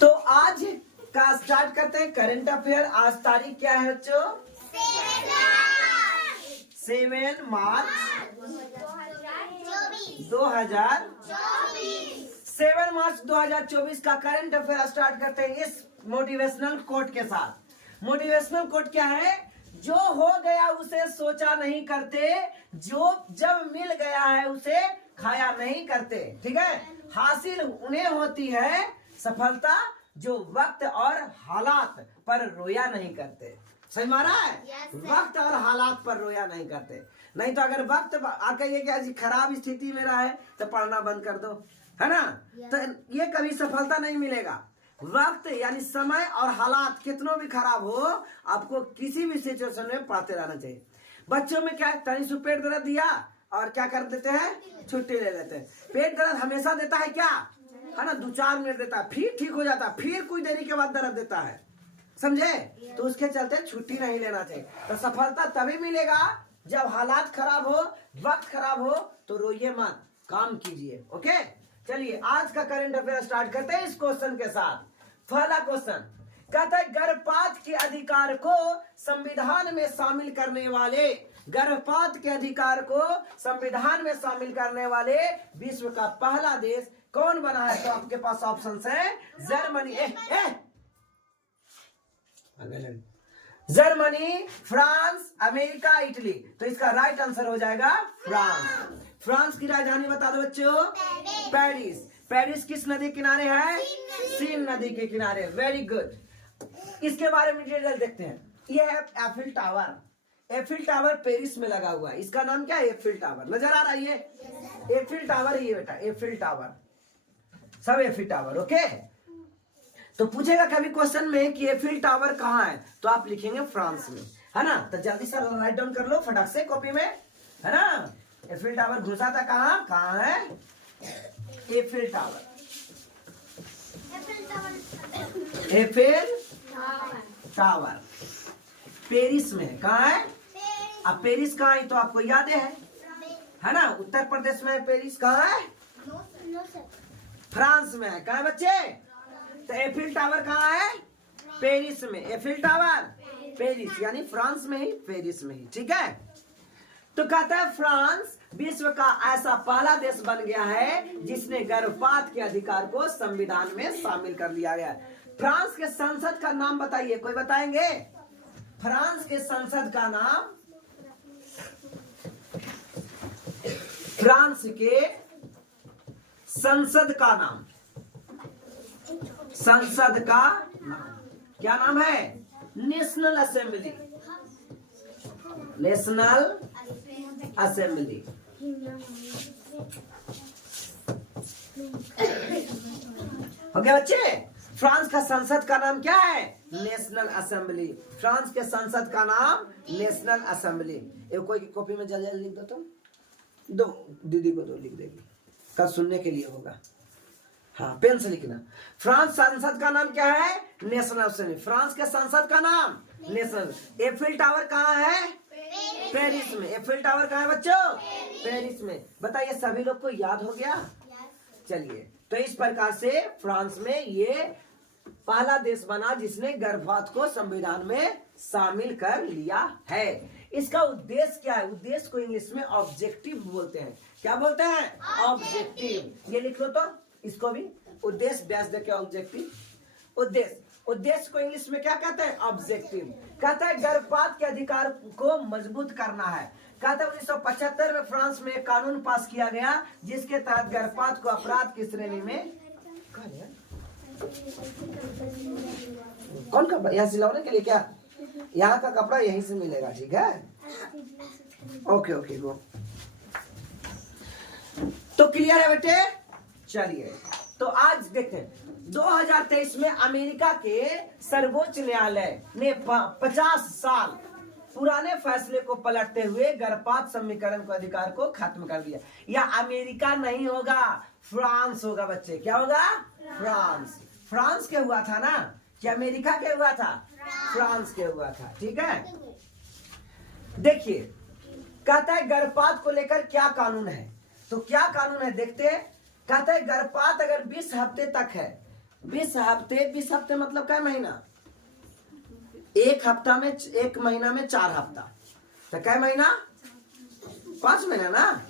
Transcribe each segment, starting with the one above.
तो आज का स्टार्ट करते हैं करंट अफेयर। आज तारीख क्या है बच्चों? 7 मार्च 7 मार्च 2024 का करंट अफेयर स्टार्ट करते हैं इस मोटिवेशनल कोट के साथ। मोटिवेशनल कोट क्या है? जो हो गया उसे सोचा नहीं करते, जो जब मिल गया है उसे खाया नहीं करते। ठीक है, हासिल उन्हें होती है सफलता जो वक्त और हालात पर रोया नहीं करते। सही मारा है? वक्त और हालात पर रोया नहीं करते। नहीं तो अगर वक्त आकर ये क्या खराब स्थिति में रहा है तो पढ़ना बंद कर दो, है ना? तो ये कभी सफलता नहीं मिलेगा। वक्त यानी समय और हालात कितनों भी खराब हो, आपको किसी भी सिचुएशन में पढ़ते रहना चाहिए। बच्चों में क्या है, तनी से पेट दर्द दिया और क्या कर देते हैं, छुट्टी ले लेते हैं। पेट दर्द हमेशा देता है क्या, है ना? 2-4 मिनट देता है, फिर ठीक हो जाता है, फिर कुछ देरी के बाद दर्द देता है, समझे? तो उसके चलते छुट्टी नहीं लेना चाहिए। तो सफलता तभी मिलेगा जब हालात खराब हो, वक्त खराब हो, तो रोइए मत, काम कीजिए। ओके, चलिए आज का करंट अफेयर स्टार्ट करते हैं इस क्वेश्चन के साथ। पहला क्वेश्चन कहता है गर्भपात के अधिकार को संविधान में शामिल करने वाले, गर्भपात के अधिकार को संविधान में शामिल करने वाले विश्व का पहला देश कौन बना है? तो आपके पास ऑप्शन है Germany, Germany, France, America, Italy. तो इसका राइट आंसर हो जाएगा फ्रांस। फ्रांस की राजधानी बता दो बच्चों, पेरिस। पेरिस किस नदी किनारे है? सीन नदी के किनारे। Very good. इसके बारे में डिटेल देखते हैं। ये है Eiffel tower. Eiffel tower Paris में लगा हुआ है। इसका नाम क्या है? Eiffel tower. नजर आ रहा है ये? एफिल टावर ही है बेटा, एफिल टावर, सब एफिल टावर। ओके, तो पूछेगा कभी क्वेश्चन में कि एफिल टावर कहाँ है, तो आप लिखेंगे फ्रांस में, है ना? तो जल्दी से राइट डाउन कर लो फटाक से कॉपी में, है ना? एफिल टावर घुसा था कहाँ, कहाँ है Eiffel tower? Eiffel tower Paris में। कहाँ है? अब पेरिस कहाँ है तो आपको याद है ना? उत्तर प्रदेश में। पेरिस कहाँ है? फ्रांस में है। कहाँ है बच्चे? तो एफिल टावर कहाँ है? पेरिस में। एफिल टावर पेरिस यानी फ्रांस में ही, पेरिस में ही। ठीक है, तो कहता है फ्रांस विश्व का ऐसा पहला देश बन गया है जिसने गर्भपात के अधिकार को संविधान में शामिल कर लिया गया। फ्रांस के संसद का नाम बताइए, कोई बताएंगे? फ्रांस के संसद का नाम, फ्रांस के संसद का नाम, संसद का नाम क्या नाम है? National assembly. National assembly. Okay बच्चे, फ्रांस का संसद का नाम क्या है? National assembly. फ्रांस के संसद का नाम नेशनल असेंबली। एक कोई कॉपी में जल्दी लिख दो, तुम दो दीदी को, दो लिख देगी, कल सुनने के लिए होगा। हाँ, पेन से लिखना। फ्रांस संसद का नाम क्या है? National assembly. फ्रांस के संसद का नाम नेशनल। एफिल टावर कहाँ है? पेरिस में। एफिल टावर कहाँ है बच्चों? पेरिस में। बताइए सभी लोग को याद हो गया? चलिए, तो इस प्रकार से फ्रांस में ये पहला देश बना जिसने गर्भपात को संविधान में शामिल कर लिया है। इसका उद्देश्य क्या है? उद्देश्य को इंग्लिश में ऑब्जेक्टिव बोलते हैं। क्या बोलते हैं? ऑब्जेक्टिव। ये लिख लो तो इसको भी, उद्देश्य ब्याज देके ऑब्जेक्टिव। उद्देश्य, उद्देश्य को इंग्लिश में क्या कहते हैं? ऑब्जेक्टिव। कहता है गर्भपात के अधिकार को मजबूत करना है। कहता है 1975 में फ्रांस में एक कानून पास किया गया जिसके तहत गर्भपात को अपराध की श्रेणी में, कौन कपड़ा यहाँ सिलाने के लिए? क्या यहाँ का कपड़ा यहीं से मिलेगा? ठीक है, ओके ओके गो। तो क्लियर है बेटे? चलिए, तो आज देखते हैं 2023 में अमेरिका के सर्वोच्च न्यायालय ने 50 साल पुराने फैसले को पलटते हुए गर्भपात समीकरण को अधिकार को खत्म कर दिया। या अमेरिका नहीं होगा, फ्रांस होगा बच्चे। क्या होगा? फ्रांस। फ्रांस के हुआ था ना, कि अमेरिका के हुआ था? फ्रांस के हुआ था। ठीक है, देखिए कहता है गर्भपात को लेकर क्या कानून है। तो क्या कानून है देखते हैं। कहते हैं गर्भपात अगर 20 हफ्ते तक है, 20 हफ्ते मतलब क्या महीना, एक महीना में 4 हफ्ता, तो क्या महीना, 5 महीना ना,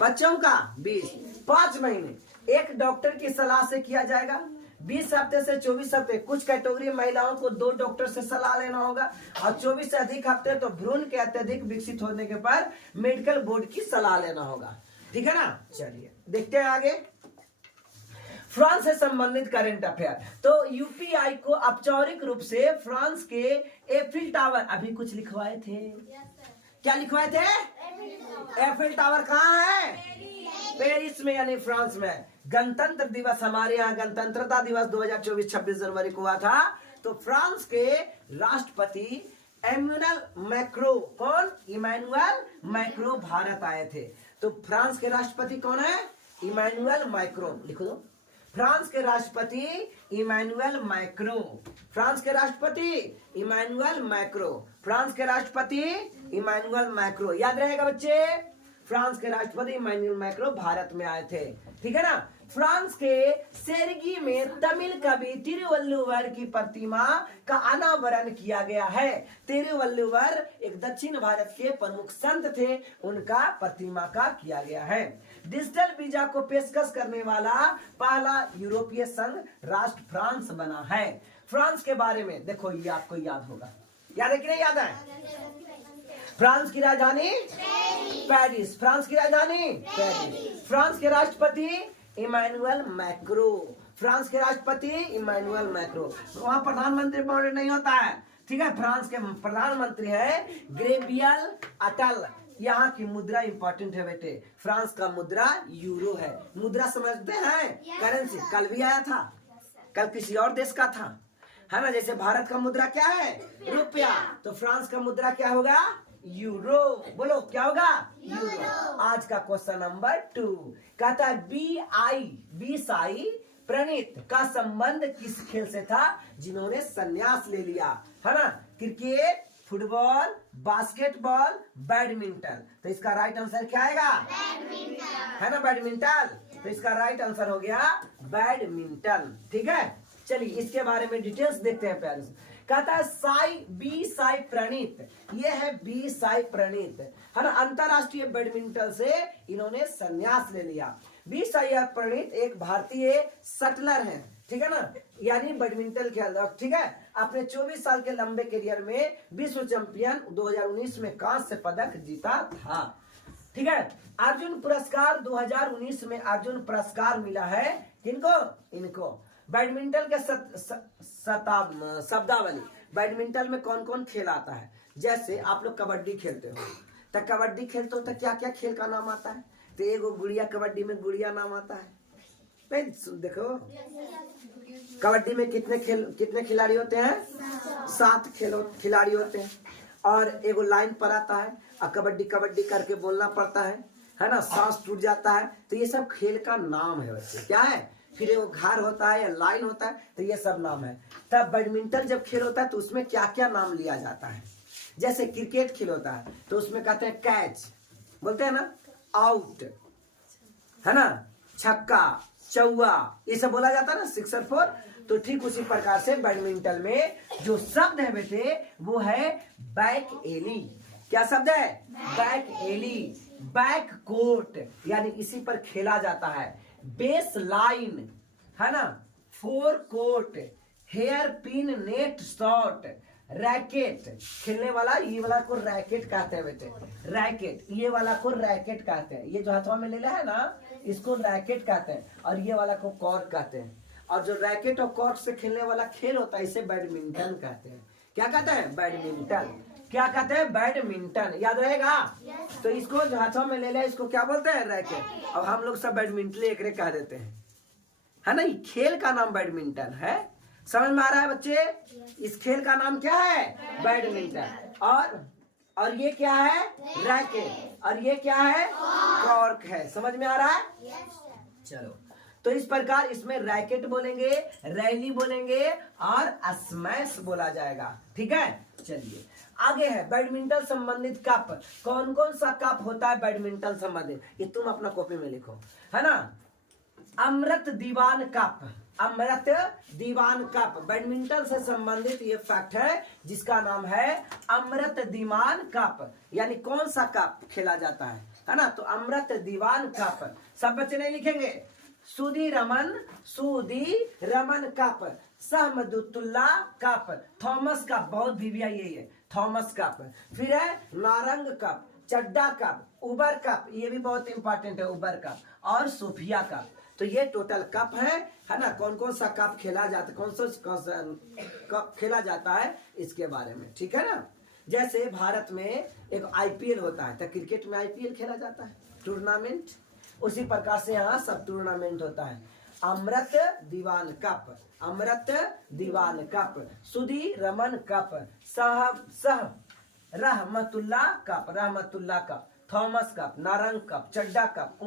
बच्चों का 20, 5 महीने एक डॉक्टर की सलाह से किया जाएगा। 20 हफ्ते से 24 हफ्ते कुछ कैटेगरी महिलाओं को 2 डॉक्टर से सलाह लेना होगा, और 24 से अधिक हफ्ते तो भ्रूण के अत्यधिक विकसित होने के बाद मेडिकल बोर्ड की सलाह लेना होगा। ठीक है ना। चलिए देखते हैं आगे, फ्रांस से संबंधित करंट अफेयर। तो यूपीआई को औपचारिक रूप से फ्रांस के एफिल टावर, अभी कुछ लिखवाए थे, क्या लिखवाए थे, एफिल टावर कहाँ है, पेरिस में यानी फ्रांस में। गणतंत्र दिवस, हमारे यहाँ गणतंत्रता दिवस 2024 26 जनवरी को हुआ था। तो फ्रांस के राष्ट्रपति इमैनुअल मैक्रो, कौन, इमैनुअल मैक्रो भारत आए थे। तो फ्रांस के राष्ट्रपति कौन है, इमैनुअल मैक्रो, लिखो दो, फ्रांस के राष्ट्रपति इमैनुअल मैक्रो, फ्रांस के राष्ट्रपति इमैनुअल मैक्रो, फ्रांस के राष्ट्रपति इमैनुअल मैक्रो, याद रहेगा बच्चे, फ्रांस के राष्ट्रपति इमैनुअल मैक्रो भारत में आए थे। ठीक है ना। फ्रांस के सेरगी में तमिल कवि तिरुवल्लुवर की प्रतिमा का अनावरण किया गया है। तिरुवल्लुवर एक दक्षिण भारत के प्रमुख संत थे, उनका प्रतिमा का किया गया है। डिजिटल वीजा को पेशकश करने वाला पहला यूरोपीय संघ राष्ट्र फ्रांस बना है। फ्रांस के बारे में देखो, ये आपको याद होगा, याद है कि नहीं याद है। फ्रांस की राजधानी पेरिस, फ्रांस की राजधानी पेरिस, फ्रांस के राष्ट्रपति इमैनुअल मैक्रो, फ्रांस के राष्ट्रपति इमैनुअल मैक्रो। वहां प्रधानमंत्री बोर्ड नहीं होता है, ठीक है। फ्रांस के प्रधानमंत्री है ग्रेबियल अटल। यहाँ की मुद्रा इंपॉर्टेंट है बेटे, फ्रांस का मुद्रा यूरो है। मुद्रा समझते हैं, करेंसी, कल भी आया था, कल किसी और देश का था, है ना। जैसे भारत का मुद्रा क्या है, रुपया, तो फ्रांस का मुद्रा क्या होगा, यूरो। बोलो क्या होगा, यूरो। आज का क्वेश्चन नंबर 2 कहता है बी साई प्रणीत का संबंध किस खेल से था जिन्होंने संन्यास ले लिया, है ना। Cricket, football, basketball, badminton. तो इसका राइट आंसर क्या आएगा, है ना, बैडमिंटन। तो इसका राइट आंसर हो गया बैडमिंटन। ठीक है। चलिए इसके बारे में डिटेल्स देखते हैं प्यारे से। कहता है बी साई प्रणीत, ये है बी साई प्रणीत, है ना। अंतरराष्ट्रीय बैडमिंटन से इन्होंने संन्यास ले लिया। बी साई प्रणीत एक भारतीय शटलर है, ठीक है ना, यानी बैडमिंटन खेल, ठीक है। अपने 24 साल के लंबे करियर में विश्व चैंपियन 2019 में कांस्य पदक जीता था। ठीक है। अर्जुन पुरस्कार 2019 में अर्जुन पुरस्कार मिला है किनको, इनको। बैडमिंटन के शब्दावली, बैडमिंटन में कौन कौन खेल आता है। जैसे आप लोग कबड्डी खेलते हो, तो कबड्डी खेलते हो तो क्या क्या खेल का नाम आता है, तो एगो गुड़िया, कबड्डी में गुड़िया नाम आता है। देखो कबड्डी में कितने खिलाड़ी होते हैं, 7 खिलाड़ी होते हैं, और एगो लाइन पर आता है, और कबड्डी कबड्डी करके बोलना पड़ता है ना, सांस टूट जाता है। तो ये सब खेल का नाम है बच्चे, क्या है। फिर वो घर होता है या लाइन होता है, तो ये सब नाम है। तब बैडमिंटन जब खेल होता है तो उसमें क्या क्या नाम लिया जाता है। जैसे क्रिकेट खेल होता है तो उसमें कहते हैं कैच, बोलते हैं ना, आउट, है ना, छक्का, चौवा, ये सब बोला जाता है ना, 6 और 4। तो ठीक उसी प्रकार से बैडमिंटन में जो शब्द है बेटे वो है बैक एली। क्या शब्द है, बैक एली, बैक कोर्ट, यानी इसी पर खेला जाता है। बेस लाइन, है ना, 4 court, hairpin, net shot, racket, खेलने वाला, ये वाला को रैकेट कहते हैं बेटे, रैकेट, ये वाला को रैकेट कहते हैं। ये जो हाथों में ले लिया है ना, इसको रैकेट कहते हैं, और ये वाला को कॉर्क कहते हैं। और जो रैकेट और कॉर्क से खेलने वाला खेल होता है इसे बैडमिंटन कहते हैं। क्या कहते हैं, बैडमिंटन। क्या कहते हैं, बैडमिंटन, याद रहेगा। तो इसको जो हाथों में ले लिया इसको क्या बोलते हैं, रैकेट। अब हम लोग सब बैडमिंटन एक कह देते हैं, है ना। ये खेल का नाम बैडमिंटन है, समझ में आ रहा है बच्चे। इस खेल का नाम क्या है, बैडमिंटन। और ये क्या है, रैकेट, और ये क्या है, कॉर्क है। समझ में आ रहा है। चलो तो इस प्रकार इसमें रैकेट बोलेंगे, रैली बोलेंगे और स्मैश बोला जाएगा। ठीक है, चलिए आगे है बैडमिंटन संबंधित कप। कौन कौन सा कप होता है बैडमिंटन संबंधित, ये तुम अपना कॉपी में लिखो, है ना। अमृत दीवान कप, अमृत दीवान कप बैडमिंटन से संबंधित ये फैक्ट है जिसका नाम है अमृत दीवान कप। यानी कौन सा कप खेला जाता है ना, तो अमृत दीवान कप। सब बच्चे नहीं लिखेंगे। सुधी रमन कप, सहमदुल्ला कप, थॉमस कप, बहुत बीबिया यही है, थॉमस कप। फिर है Narang cup, Chadha cup, Uber cup, ये भी बहुत इंपॉर्टेंट है, उबर कप, और सोफिया कप। तो ये टोटल कप है ना। कौन कौन सा कप खेला जाता है, कौन सा कप खेला जाता है इसके बारे में, ठीक है ना। जैसे भारत में एक आईपीएल होता है, तो क्रिकेट में आईपीएल खेला जाता है, टूर्नामेंट। उसी प्रकार से यहाँ सब टूर्नामेंट होता है। अमृत दीवान कप, अमृत Diwan cup, Sudirman cup, Rahmatullah cup, Rahmatullah cup, Thomas cup, Narang cup, Chadha cup,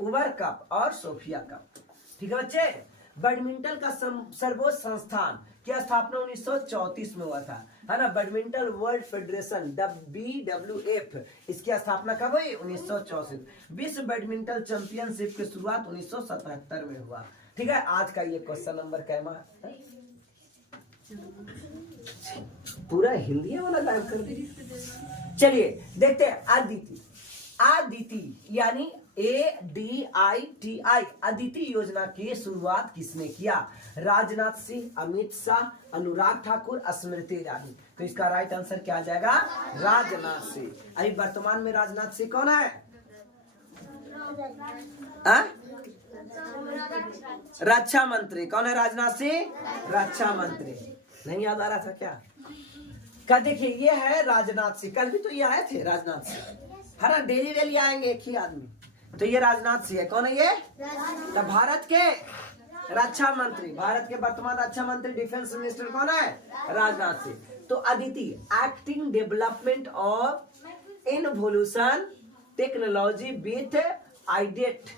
Uber cup और सोफिया कप। ठीक है बच्चे। बैडमिंटन का सर्वोच्च संस्थान की स्थापना 1934 में हुआ था, है ना। बैडमिंटन वर्ल्ड फेडरेशन BWF, इसकी स्थापना कब हुई, 1964। विश्व बैडमिंटन चैंपियनशिप की शुरुआत 1977 में हुआ। ठीक है, आज का ये क्वेश्चन नंबर कैमा पूरा हिंदी वाला गायब कर दीजिए। चलिए देखते हैं अदिति। अदिति यानी ADITI, अदिति योजना की शुरुआत किसने किया, राजनाथ सिंह, अमित शाह, अनुराग ठाकुर, स्मृति ईरानी। तो इसका राइट आंसर क्या आ जाएगा, राजनाथ सिंह। अभी वर्तमान में राजनाथ सिंह कौन है, रक्षा मंत्री। कौन है राजनाथ सिंह, रक्षा मंत्री। नहीं याद आ रहा था क्या देखिए ये है राजनाथ सिंह, कल भी तो ये आए थे राजनाथ सिंह, है ना। डेली आएंगे एक ही आदमी, तो ये राजनाथ सिंह है। कौन है ये, तो भारत के रक्षा मंत्री, भारत के वर्तमान रक्षा मंत्री, डिफेंस मिनिस्टर कौन है, राजनाथ सिंह। तो Aditi acting development of involution technology with आइडेट,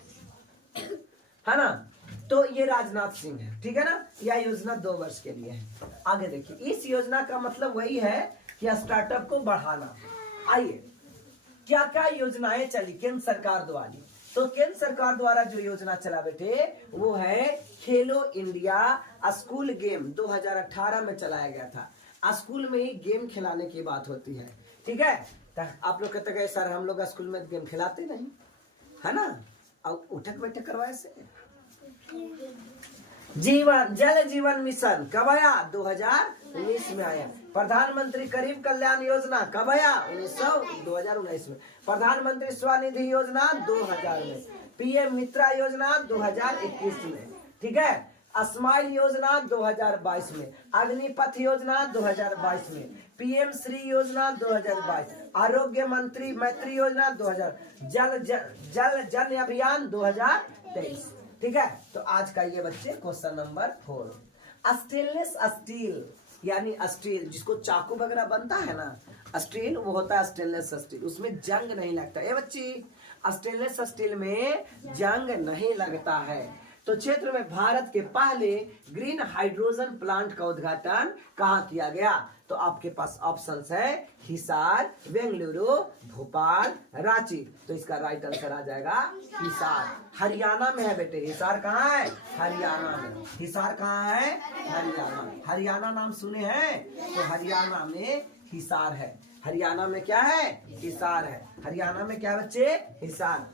है ना। तो ये राजनाथ सिंह है, ठीक है ना। यह योजना 2 वर्ष के लिए है। आगे देखिए, इस योजना का मतलब वही है कि स्टार्टअप को बढ़ाना। आइए क्या क्या योजनाएं चली केंद्र सरकार द्वारा, तो केंद्र सरकार द्वारा जो योजना चला बेटे वो है खेलो इंडिया स्कूल गेम, 2018 में चलाया गया था। स्कूल में ही गेम खिलाने की बात होती है, ठीक है। तो आप लोग कहते हैं सर हम लोग स्कूल में गेम खिलाते नहीं, है ना। अब उठक बैठक करवाए से जल जीवन मिशन कब आया, 2019 में आया। प्रधानमंत्री गरीब कल्याण योजना कब आया, 2019 में। प्रधानमंत्री स्वनिधि योजना 2000 में। PM मित्रा योजना 2021 में, ठीक है। स्माइल योजना 2022 में। अग्निपथ योजना 2022 में। PM श्री योजना 2022। आरोग्य मंत्री मैत्री योजना 2000। जल जन अभियान 2023, ठीक है। तो आज का ये बच्चे क्वेश्चन नंबर 4। स्टेनलेस स्टील यानी स्टील जिसको चाकू वगैरह बनता है ना, स्टील वो होता है स्टेनलेस स्टील, उसमें जंग नहीं लगता। ये बच्ची स्टेनलेस स्टील में जंग नहीं लगता है। तो क्षेत्र में भारत के पहले ग्रीन हाइड्रोजन प्लांट का उद्घाटन कहाँ किया गया, तो आपके पास ऑप्शंस है हिसार, बेंगलुरु, भोपाल, रांची। तो इसका राइट आंसर आ जाएगा हिसार। हरियाणा में है बेटे, हिसार कहाँ है, हरियाणा में। हिसार कहाँ है, हरियाणा। हरियाणा नाम सुने हैं, तो हरियाणा में हिसार है। हरियाणा में क्या है, हिसार है। हरियाणा में क्या बच्चे, हिसार।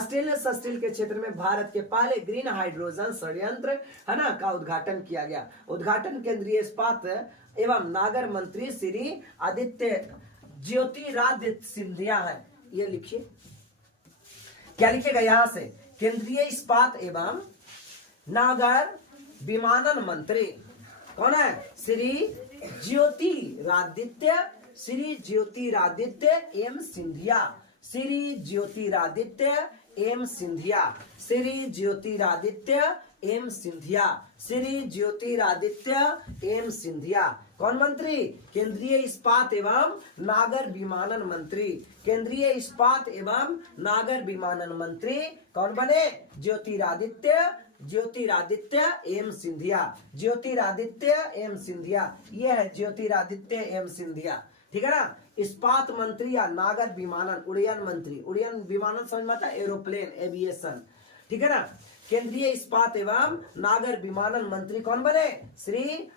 स्टेनलेस स्टील के क्षेत्र में भारत के पहले ग्रीन हाइड्रोजन संयंत्र है ना का उद्घाटन किया गया। उद्घाटन केंद्रीय इस्पात एवं नागर मंत्री श्री आदित्य ज्योतिरादित्य सिंधिया है। ये लिखिए, क्या लिखिएगा यहाँ से, केंद्रीय इस्पात एवं नागर विमानन मंत्री कौन है, Shri Jyotiraditya M Scindia. Shri Jyotiraditya M Scindia, Shri Jyotiraditya M Scindia, Shri Jyotiraditya M Scindia. कौन मंत्री? केंद्रीय इस्पात एवं नागर विमानन मंत्री। केंद्रीय इस्पात एवं नागर विमानन मंत्री कौन बने? ज्योतिरादित्य एम सिंधिया। ज्योतिरादित्य एम सिंधिया, ये है ज्योतिरादित्य एम सिंधिया। ठीक है ना। इस्पात मंत्री या नागर विमानन, उड़यन मंत्री, उड़यन विमानन समझ में आता है, एरोप्लेन, एविएशन। ठीक है ना। केंद्रीय इस्पात एवं नागर विमानन मंत्री कौन बने? श्री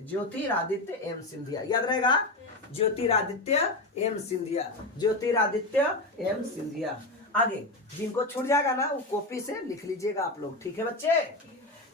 ज्योतिरादित्य एम सिंधिया। याद रहेगा, ज्योतिरादित्य एम सिंधिया, ज्योतिरादित्य एम सिंधिया। आगे जिनको छूट जाएगा ना वो कॉपी से लिख लीजिएगा आप लोग। ठीक है बच्चे।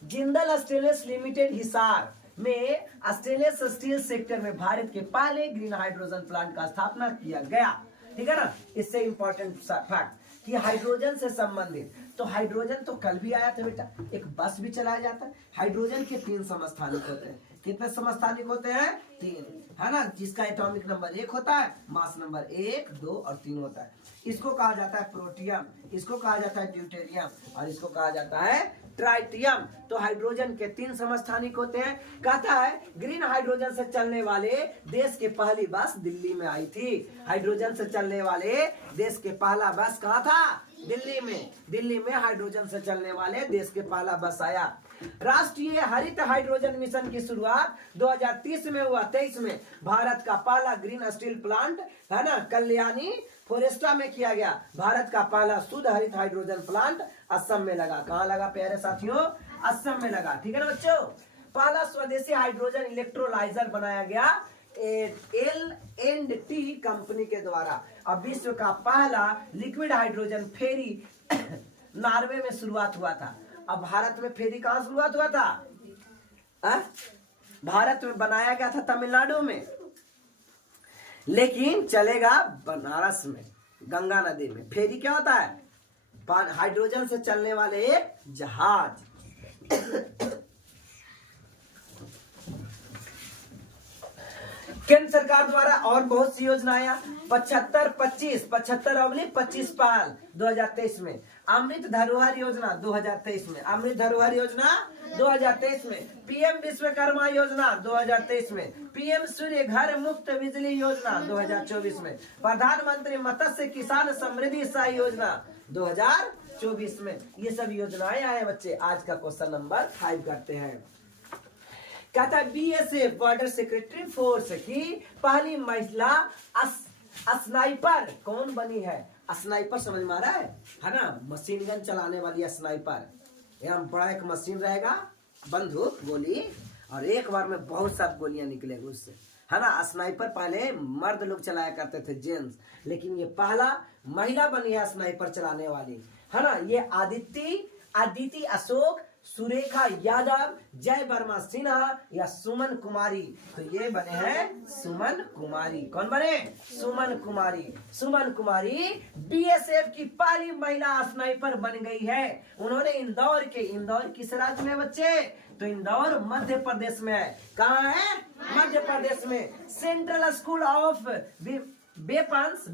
जिंदल स्टेनलेस लिमिटेड हिसार में स्टेनलेस स्टील सेक्टर में भारत के पहले ग्रीन हाइड्रोजन प्लांट का स्थापना किया गया। ठीक है ना। इससे इंपॉर्टेंट फैक्ट कि हाइड्रोजन से संबंधित, तो हाइड्रोजन तो कल भी आया था बेटा, एक बस भी चलाया जाता है। हाइड्रोजन के 3 समस्थानिक होते हैं। कितने समस्थानिक होते हैं? 3, है ना। जिसका एटॉमिक नंबर 1 होता है, मास नंबर 1, 2 और 3 होता है। इसको कहा जाता है प्रोटियम, इसको कहा जाता है ड्यूटेरियम और इसको कहा जाता है ट्राइटियम। तो हाइड्रोजन के 3 समस्थानिक होते हैं। कहता है ग्रीन हाइड्रोजन से चलने वाले देश की पहली बस दिल्ली में आई थी। हाइड्रोजन से चलने वाले देश के पहला बस कहाँ था? दिल्ली में। दिल्ली में हाइड्रोजन से चलने वाले देश के पहला बस आया। राष्ट्रीय हरित हाइड्रोजन मिशन की शुरुआत 2030 में हुआ। 23 में भारत का पहला ग्रीन स्टील प्लांट, है ना, कल्याणी फोरेस्टा में किया गया। भारत का पहला शुद्ध हरित हाइड्रोजन प्लांट असम में लगा। कहाँ लगा प्यारे साथियों? असम में लगा। ठीक है ना बच्चों। पहला स्वदेशी हाइड्रोजन इलेक्ट्रोलाइजर बनाया गया L&T कंपनी के द्वारा। अब विश्व का पहला लिक्विड हाइड्रोजन फेरी नॉर्वे में शुरुआत हुआ था। अब भारत में फेरी कहाँ शुरुआत हुआ था? भारत में बनाया गया था तमिलनाडु में, लेकिन चलेगा बनारस में, गंगा नदी में। फेरी क्या होता है? हाइड्रोजन से चलने वाले एक जहाज। केंद्र सरकार द्वारा और बहुत सी योजनाएं 75/25 पहल 2023 में। अमृत धरोहर योजना 2023 में, अमृत धरोहर योजना 2023 में। पीएम विश्वकर्मा योजना 2023 में। पीएम सूर्य घर मुफ्त बिजली योजना 2024 में। प्रधानमंत्री मत्स्य किसान समृद्धि सहाय योजना 2024 में। ये सब योजनाएं आए बच्चे। आज का क्वेश्चन नंबर 5 करते हैं। कहता है बीएसएफ बॉर्डर सिक्योरिटी फोर्स की पहली महिला स्नाइपर कौन बनी है? स्नाइपर समझ में आ रहा है ना। मशीन गन चलाने वाली स्नाइपर। यहाँ बड़ा एक मशीन रहेगा, बंदूक, गोली, और एक बार में बहुत सारी गोलियां निकलेगी उससे, है ना। स्नाइपर पहले मर्द लोग चलाया करते थे, जेंट्स, लेकिन ये पहला महिला बनी है स्नाइपर चलाने वाली, है ना। ये आदिति अशोक, सुरेखा यादव, जय वर्मा सिन्हा या सुमन कुमारी। तो ये बने हैं सुमन कुमारी। कौन बने? सुमन कुमारी। सुमन कुमारी बीएसएफ की पहली महिला स्नाइपर बन गई है। उन्होंने इंदौर किस राज्य में बच्चे? तो इंदौर मध्य प्रदेश में है। कहाँ है? मध्य प्रदेश में। सेंट्रल स्कूल ऑफ वेपन्स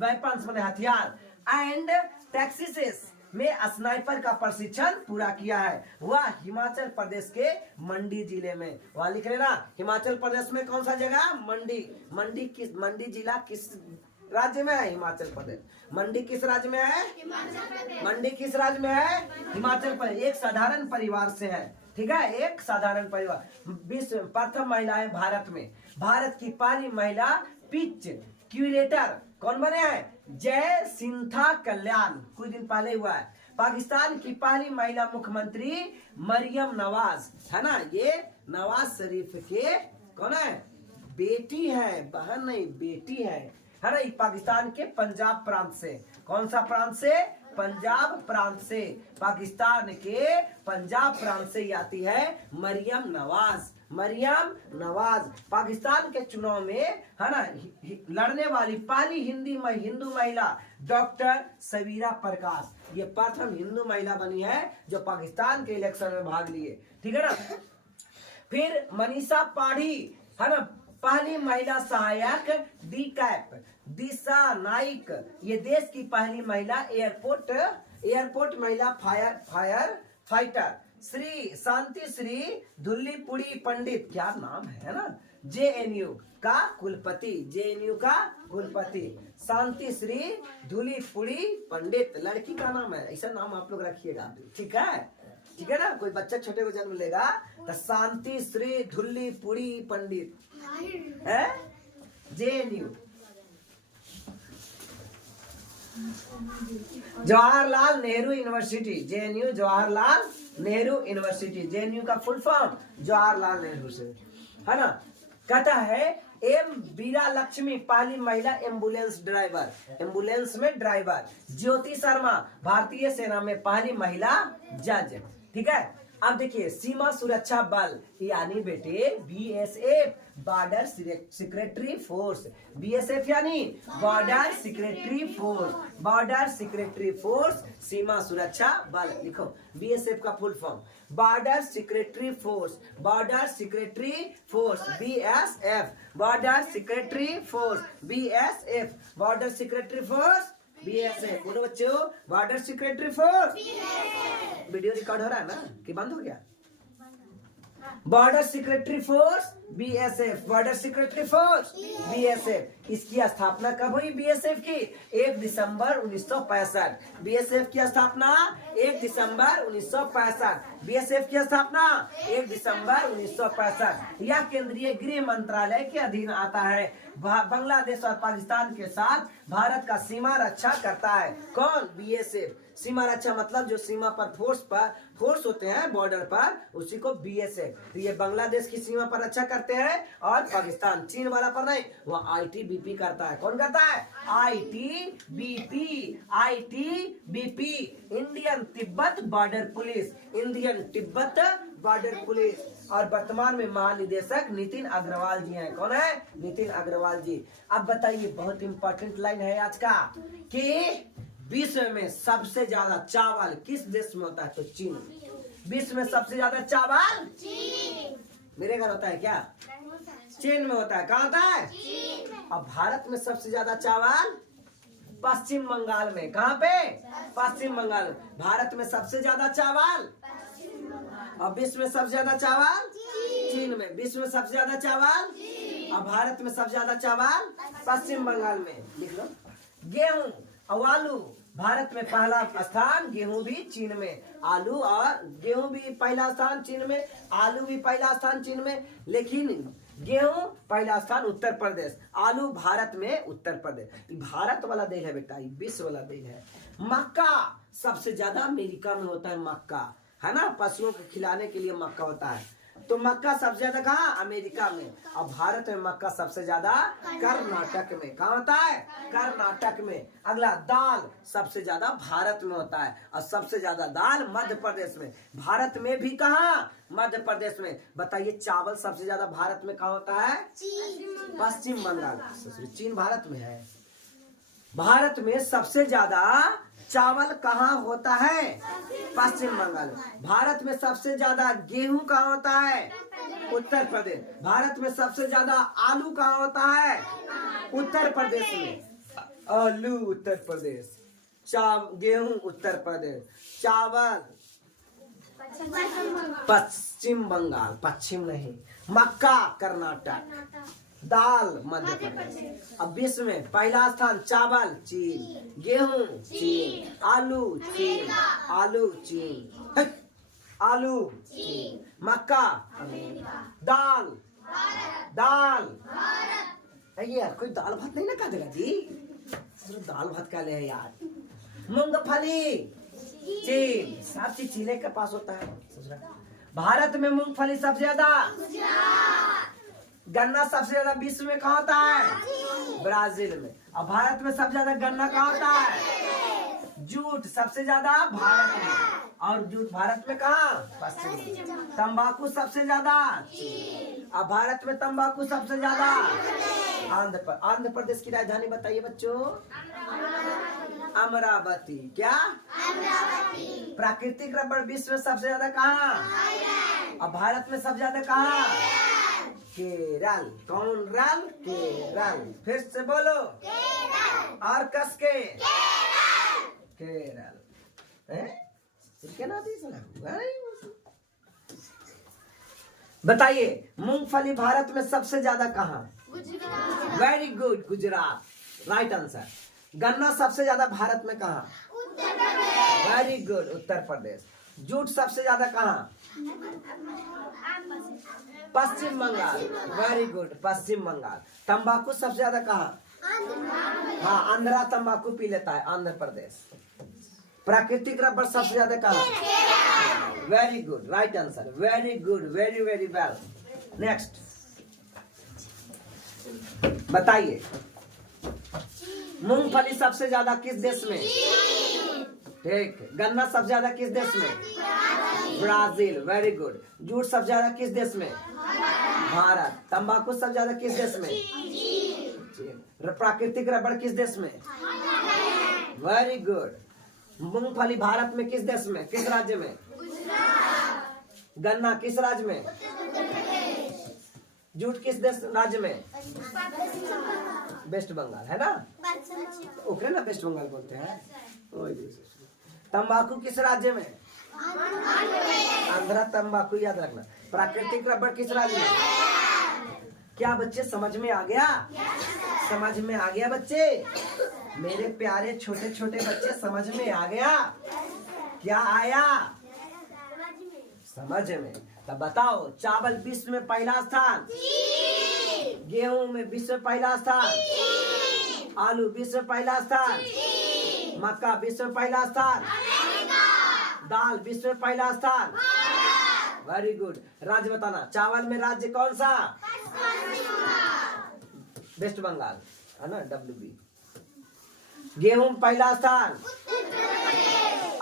माने हथियार एंड टैक्टिक्स में स्नाइपर का प्रशिक्षण पूरा किया है। वह हिमाचल प्रदेश के मंडी जिले में। वहां लिख लेना, हिमाचल प्रदेश में कौन सा जगह? मंडी जिला किस राज्य में है? हिमाचल प्रदेश। मंडी किस राज्य में है? मंडी किस राज्य में है? हिमाचल प्रदेश। एक साधारण परिवार से है। ठीक है, एक साधारण परिवार। विश्व प्रथम महिलाएं भारत में। भारत की पहली महिला पिच क्यूरेटर कौन बने हैं? जय सिंथा कल्याण, कुछ दिन पहले हुआ है। पाकिस्तान की पहली महिला मुख्यमंत्री मरियम नवाज, है ना। ये नवाज शरीफ के कौन है? बेटी है, बहन नहीं, बेटी है ना। ये पाकिस्तान के पंजाब प्रांत से। कौन सा प्रांत से? पंजाब प्रांत से। पाकिस्तान के पंजाब प्रांत से आती है मरियम नवाज। मरियम नवाज पाकिस्तान के चुनाव में, है ना, लड़ने वाली पहली हिंदू महिला डॉक्टर सबीरा प्रकाश। ये प्रथम हिंदू महिला बनी है जो पाकिस्तान के इलेक्शन में भाग लिए। ठीक है ना। फिर मनीषा पाढ़ी, है ना, पहली महिला सहायक डी कैप दिशा नाइक, ये देश की पहली महिला एयरपोर्ट महिला फायर फाइटर। श्री शांति श्री धुल्लीपुड़ी पंडित, क्या नाम है ना, जेएनयू का कुलपति शांति श्री धुल्लीपुड़ी पंडित, लड़की का नाम है, ऐसा नाम आप लोग रखिएगा, ठीक है ना। कोई बच्चा छोटे को जन्म लेगा तो शांति श्री धुल्लीपुड़ी पंडित है, JNU. Jawaharlal Nehru university, JNU Jawaharlal Nehru university, JNU का फुल फॉर्म जवाहरलाल नेहरू से, है ना। कहता है एम बीरा लक्ष्मी पहली महिला एम्बुलेंस में ड्राइवर। ज्योति शर्मा भारतीय सेना में पहली महिला जज, ठीक है। अब देखिए सीमा सुरक्षा बल यानी बेटे BSF, border security force, BSF यानी बॉर्डर सिक्योरिटी फोर्स, सीमा सुरक्षा बल, लिखो बीएसएफ का full form border security force, BSF, border security force, BSF. बोलो बच्चों, border security force. Video record हो रहा है ना कि बंद हो गया? Border security force BSF, border security force BSF. इसकी स्थापना कब हुई बीएसएफ की? 1 दिसंबर 1965। बीएसएफ की स्थापना 1 दिसंबर 1965। बीएसएफ की स्थापना 1 दिसंबर 1965। यह केंद्रीय गृह मंत्रालय के अधीन आता है। बांग्लादेश और पाकिस्तान के साथ भारत का सीमा रक्षा करता है। कौन? बीएसएफ। सीमा रक्षा मतलब जो सीमा पर फोर्स होते हैं बॉर्डर पर, उसी को बीएसएफ। तो ये बांग्लादेश की सीमा पर रक्षा करते हैं और पाकिस्तान चीन वाला पर नहीं, वो आईटीबीपी करता है। कौन करता है? ITBP, Indian Tibet border police. और वर्तमान में महानिदेशक नितिन अग्रवाल जी हैं। कौन है? नितिन अग्रवाल जी। अब बताइए, बहुत इंपॉर्टेंट लाइन है आज का, कि विश्व में सबसे ज्यादा चावल किस देश में होता है? तो चीन। विश्व में सबसे ज्यादा चावल मेरे घर होता है क्या? चीन में होता है। कहाँ होता है? अब भारत में सबसे ज्यादा चावल पश्चिम बंगाल में। कहाँ पे? पश्चिम बंगाल में। भारत में सबसे ज्यादा चावल, और विश्व में सबसे ज्यादा चावल चीन में। विश्व में सबसे ज्यादा चावल और भारत में सबसे ज्यादा चावल पश्चिम बंगाल में। लिख लो। गेहूं और आलू, भारत में पहला स्थान, गेहूं भी चीन में। आलू और गेहूं भी पहला स्थान चीन में, आलू भी पहला स्थान चीन में। लेकिन गेहूं पहला स्थान उत्तर प्रदेश, आलू भारत में उत्तर प्रदेश। भारत वाला देश है बेटा, विश्व वाला देश है। मक्का सबसे ज्यादा अमेरिका में होता है। मक्का है ना, पशुओं को खिलाने के लिए मक्का होता है। तो मक्का सबसे ज्यादा कहाँ? अमेरिका में। और भारत में मक्का सबसे ज्यादा कर्नाटक में। कहाँ होता है? कर्नाटक में। अगला, दाल सबसे ज्यादा भारत में होता है, और सबसे ज्यादा दाल मध्य प्रदेश में। भारत में भी कहाँ? मध्य प्रदेश में। बताइए, चावल सबसे ज्यादा भारत में कहाँ होता है? पश्चिम बंगाल। चीन भारत में है। भारत में सबसे ज्यादा चावल कहाँ होता है? पश्चिम बंगाल में। भारत में सबसे ज्यादा गेहूं कहाँ होता है? उत्तर प्रदेश। भारत में सबसे ज्यादा आलू कहाँ होता है? उत्तर प्रदेश में। आलू उत्तर प्रदेश, गेहूं उत्तर प्रदेश, चावल पश्चिम बंगाल, पश्चिम नहीं। मक्का कर्नाटक, दाल मध्य प्रदेश। अब विश्व में पहला स्थान चावल चीन, गेहूं चीन, आलू चीन, मक्का अमेरिका, दाल यार कोई दाल भात नहीं ना खा देगा जी। दाल भात का ले यार। मूंगफली चीन, सब चीज चीन के पास होता है। भारत में मूंगफली सबसे ज्यादा। गन्ना सबसे ज्यादा विश्व में कहाँ होता है? ब्राजील में। और भारत में सबसे ज्यादा गन्ना कहाँ होता है? जूट सबसे ज्यादा भारत में। और जूट भारत में कहाँ? पश्चिम में। तंबाकू सबसे ज्यादा, और भारत में तंबाकू सबसे ज्यादा आंध्र प्रदेश की राजधानी बताइए बच्चों? अमरावती। क्या? अमरावती। प्राकृतिक रबड़ विश्व में सबसे ज्यादा कहाँ? और भारत में सबसे ज्यादा कहाँ? केरल। कौन रल? केरल। फिर से बोलो और कस के केरल। बताइए मूंगफली भारत में सबसे ज्यादा कहाँ? Very good, Gujarat, right answer. गन्ना सबसे ज्यादा भारत में कहाँ? Very good, Uttar Pradesh. Jute सबसे ज्यादा कहाँ? पश्चिम बंगाल, वेरी गुड, पश्चिम बंगाल। तंबाकू सबसे ज्यादा कहाँ? हाँ, आंध्रा तंबाकू पी लेता है, आंध्र प्रदेश। प्राकृतिक रबर सबसे ज्यादा कहाँ? Very good, right answer, very good, very very well. Next बताइए मूंगफली सबसे ज्यादा किस देश में? ठीक। गन्ना सबसे ज्यादा किस देश में? Brazil, very good. जूट सबसे ज्यादा किस देश में? भारत। तंबाकू सबसे ज्यादा किस देश में? प्राकृतिक रबर किस देश में? Very good. मूंगफली भारत में किस देश में, किस राज्य में? गन्ना किस राज्य में? जूट किस देश राज्य में? वेस्ट बंगाल, है ना? ओके ना, वेस्ट बंगाल बोलते हैं। तंबाकू किस राज्य में? आंध्रा तंबाकू, याद रखना। प्राकृतिक रबर किस राज्य में? क्या बच्चे समझ में आ गया? समझ में आ गया बच्चे? मेरे प्यारे छोटे छोटे बच्चे, समझ में आ गया? क्या आया समझ में? तब बताओ, चावल विश्व में पहला स्थान, गेहूं में विश्व में पहला स्थान, आलू विश्व में पहला स्थान, मक्का विश्व में पहला स्थान, दाल विश्व में पहला स्थान। Very good. राज्य बताना, चावल में राज्य कौन सा? वेस्ट बंगाल, है ना, WB। गेहूं में पहला स्थान,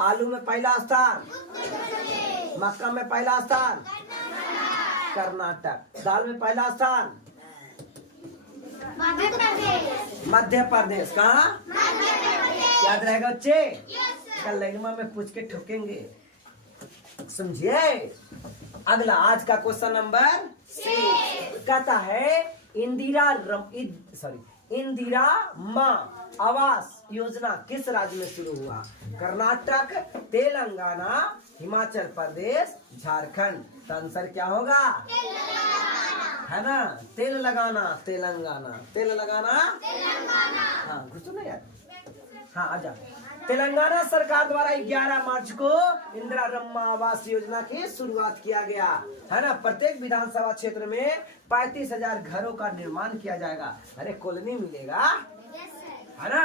आलू में पहला स्थान, मक्का में पहला स्थान, कर्नाटक। दाल में पहला स्थान, मध्य प्रदेश। कहाँ? याद रहेगा बच्चे? कल लैंग्वेज में पूछ के ठोकेंगे, समझिए। अगला आज का क्वेश्चन नंबर 6 कहता है इंदिरा माँ आवास योजना किस राज्य में शुरू हुआ? कर्नाटक, तेलंगाना, हिमाचल प्रदेश, झारखंड। तो आंसर क्या होगा? है ना, तेल लगाना, तेलंगाना, तेल लगाना। हाँ, कुछ तो नहीं यार। हाँ, आजा। तेलंगाना सरकार द्वारा 11 मार्च को इंदिरा रम्मा आवास योजना की शुरुआत किया गया, है ना। प्रत्येक विधानसभा क्षेत्र में 35,000 घरों का निर्माण किया जाएगा। अरे कॉलोनी मिलेगा, है ना।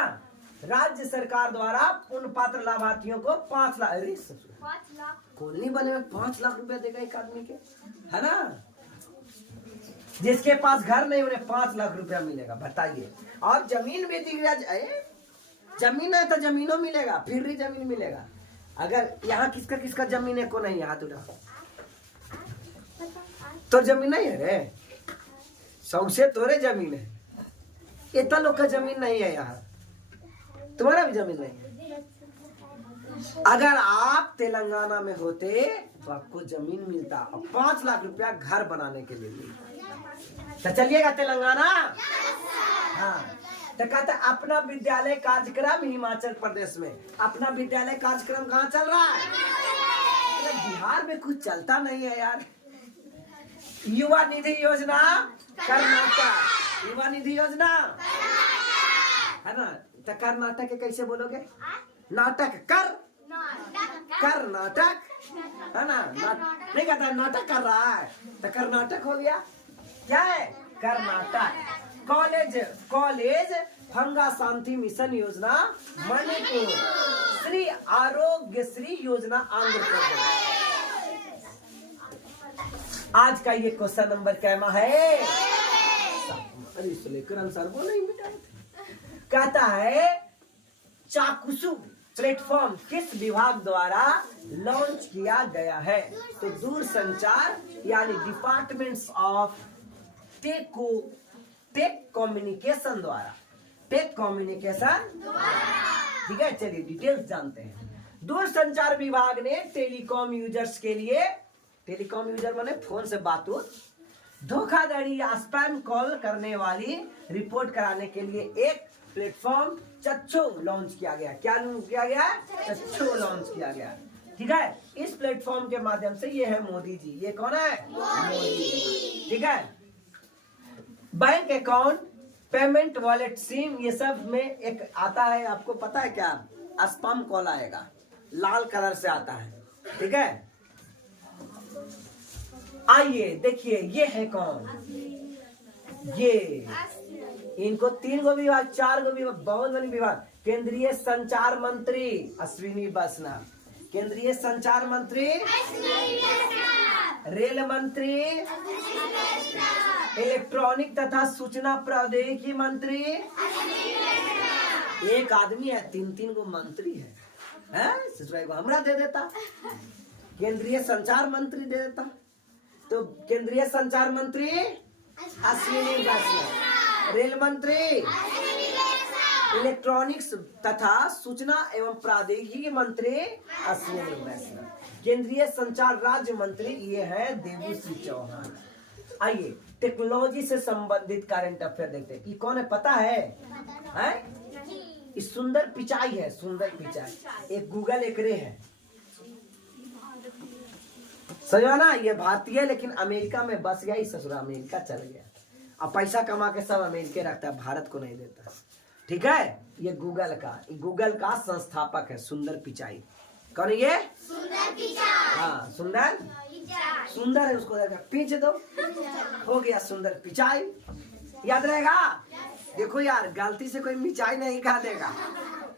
राज्य सरकार द्वारा उन पात्र लाभार्थियों को 5 लाख, अरे कॉलोनी बने में 5 लाख रुपया देगा एक आदमी के, है ना। जिसके पास घर नहीं उन्हें 5 लाख रुपया मिलेगा, बताइए। और जमीन भी दी जाए, जमीन है तो जमीनों मिलेगा, फिर भी जमीन मिलेगा। अगर यहाँ किसका किसका जमीन है को नहीं, हाथ उठा तो जमीन नहीं है रे, सबसे तोरे जमीन है। इतना लोग का जमीन नहीं है यहाँ, तुम्हारा भी जमीन नहीं है। अगर आप तेलंगाना में होते तो आपको जमीन मिलता और 5 लाख रुपया घर बनाने के लिए मिलता। तो चलिएगा तेलंगाना। हाँ, तो कहते अपना विद्यालय कार्यक्रम हिमाचल प्रदेश में। अपना विद्यालय कार्यक्रम कहाँ चल रहा है? बिहार में कुछ चलता नहीं है यार। युवा निधि योजना कर्नाटक, युवा निधि योजना, है ना। तो कर्नाटक के कैसे बोलोगे? नाटक कर, कर्नाटक, है ना। नहीं कहता नाटक कर रहा है, तो कर्नाटक हो गया। क्या है? कर्नाटक। कॉलेज फंगा शांति मिशन योजना मणिपुर, श्री आरोग्य श्री योजना आंध्र प्रदेश। आज का ये क्वेश्चन नंबर कैमा है? अरे इसको लेकर आंसर वो नहीं बेटा। कहता है चाकुसु प्लेटफॉर्म किस विभाग द्वारा लॉन्च किया गया है? तो दूरसंचार यानी डिपार्टमेंट्स ऑफ टेक कम्युनिकेशन द्वारा, टेक कम्युनिकेशन, ठीक है। चलिए डिटेल्स जानते हैं। दूरसंचार विभाग ने टेलीकॉम यूजर्स के लिए, टेलीकॉम यूजर माने फोन से बात धोखाधड़ी या स्पैम कॉल करने वाली रिपोर्ट कराने के लिए एक प्लेटफॉर्म चच्चो लॉन्च किया गया। क्या लॉन्च किया गया? चच्चो लॉन्च किया गया। ठीक है, इस प्लेटफॉर्म के माध्यम से ये है मोदी जी। ये कौन है? मोदी जी। ठीक है, bank account, payment, wallet, SIM, ये सब में एक आता है, आपको पता है क्या? स्पैम कॉल आएगा, लाल कलर से आता है। ठीक है, आइए देखिए ये है कौन? ये इनको 3 गो विभाग, 4 गो विभाग, बहुत बड़ी विभाग। केंद्रीय संचार मंत्री अश्विनी वैष्णव, केंद्रीय संचार मंत्री, रेल मंत्री, इलेक्ट्रॉनिक तथा सूचना प्रौद्योगिकी मंत्री। एक आदमी है, 3 गो मंत्री है, हैं? हमरा दे देता, केंद्रीय संचार मंत्री दे देता। तो केंद्रीय संचार मंत्री अश्विनी वैष्णव, रेल मंत्री, इलेक्ट्रॉनिक्स तथा सूचना एवं प्रौद्योगिकी मंत्री अश्विनी वैष्णव, केंद्रीय संचार राज्य मंत्री ये है देवश्री चौहान। आइए टेक्नोलॉजी से संबंधित करंट अफेयर देखते हैं। ये कौन है पता है? इस सुंदर पिचाई है, सुंदर पिचाई, एक गूगल एक रे है, समझा ना? ये भारतीय है लेकिन अमेरिका में बस गया, ही ससुरा अमेरिका चल गया। अब पैसा कमा के सब अमेरिका रखता है, भारत को नहीं देता। ठीक है, ये गूगल का संस्थापक है सुंदर पिचाई। कौन है ये? सुंदर पिचाई। हाँ, सुंदर है, उसको देखा पीछ दो, हो गया सुंदर पिचाई। याद रहेगा? देखो यार, गलती से कोई मिचाई नहीं खा लेगा,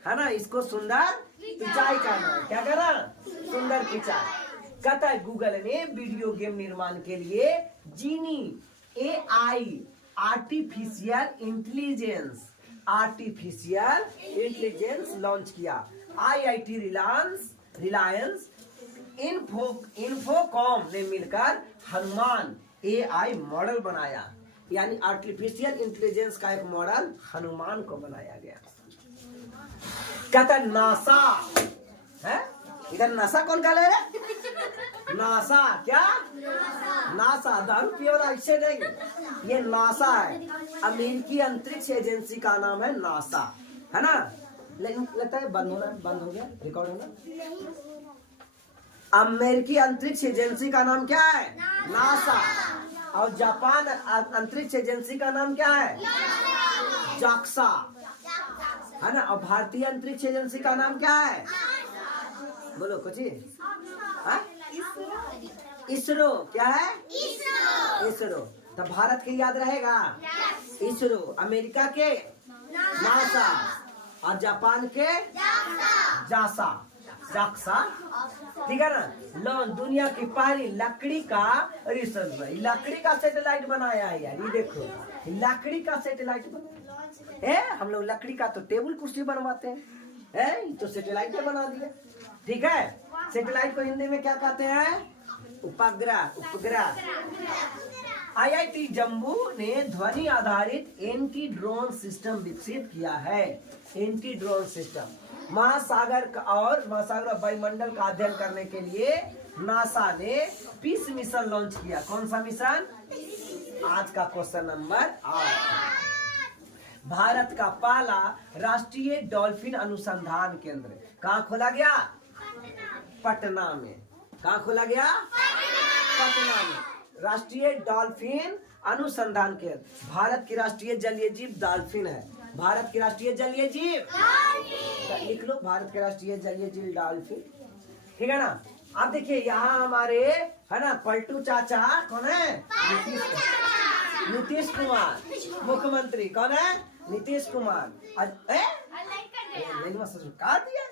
है ना? इसको सुंदर पिचाई कहना है। क्या कहना? सुंदर पिचाई। कहता है गूगल ने वीडियो गेम निर्माण के लिए जीनी AI आर्टिफिशियल इंटेलिजेंस लॉन्च किया। IIT रिलायंस इन्फोकॉम ने मिलकर हनुमान AI मॉडल बनाया, यानी आर्टिफिशियल इंटेलिजेंस का एक मॉडल हनुमान को बनाया गया। कहता है नासा है, इधर नासा कौन का ले रहे? नासा क्या? नासा दारू पिए वाला इसे देंगे। ये नासा है, अमेरिकी अंतरिक्ष एजेंसी का नाम है नासा, है ना? लेकिन लगता है बंद हो गया, रिकॉर्ड होना। अमेरिकी अंतरिक्ष एजेंसी का नाम क्या है? नासा। और जापान अंतरिक्ष एजेंसी का नाम क्या है? जाक्सा, है ना? और भारतीय अंतरिक्ष एजेंसी का नाम क्या है? बोलो कुछ ही। इसरो। क्या है? इसरो। तो भारत के याद रहेगा इसरो, अमेरिका के नासा और जापान के जाक्सा। ठीक है ना? लॉन्च, दुनिया की पहली लकड़ी का रिसर्च, लकड़ी का सैटेलाइट बनाया है यार। ये देखो, लकड़ी का सैटेलाइट है। हम लोग लकड़ी का तो टेबल कुर्सी बनवाते हैं, तो सैटेलाइट बना दिया। ठीक है, सैटेलाइट को हिंदी में क्या कहते हैं? उपग्रह। IIT जम्मू ने ध्वनि आधारित एंटी ड्रोन सिस्टम विकसित किया है। एंटी ड्रोन सिस्टम महासागर और वायुमंडल का अध्ययन करने के लिए नासा ने पीस मिशन लॉन्च किया। कौन सा मिशन? आज का क्वेश्चन नंबर 8। भारत का पहला राष्ट्रीय डॉल्फिन अनुसंधान केंद्र कहाँ खोला गया? पटना में। कहाँ खोला गया? पटना में। राष्ट्रीय डॉल्फिन अनुसंधान केंद्र। भारत की राष्ट्रीय जलीय जीव डॉल्फिन है। भारत की राष्ट्रीय जलीय जीव, लिख लो, भारत के राष्ट्रीय जलीय जीव डॉल्फिन। ठीक है ना? अब देखिए यहाँ हमारे, है ना, पलटू चाचा कौन है? नीतीश कुमार मुख्यमंत्री। कौन है? नीतीश कुमार। काट दिया।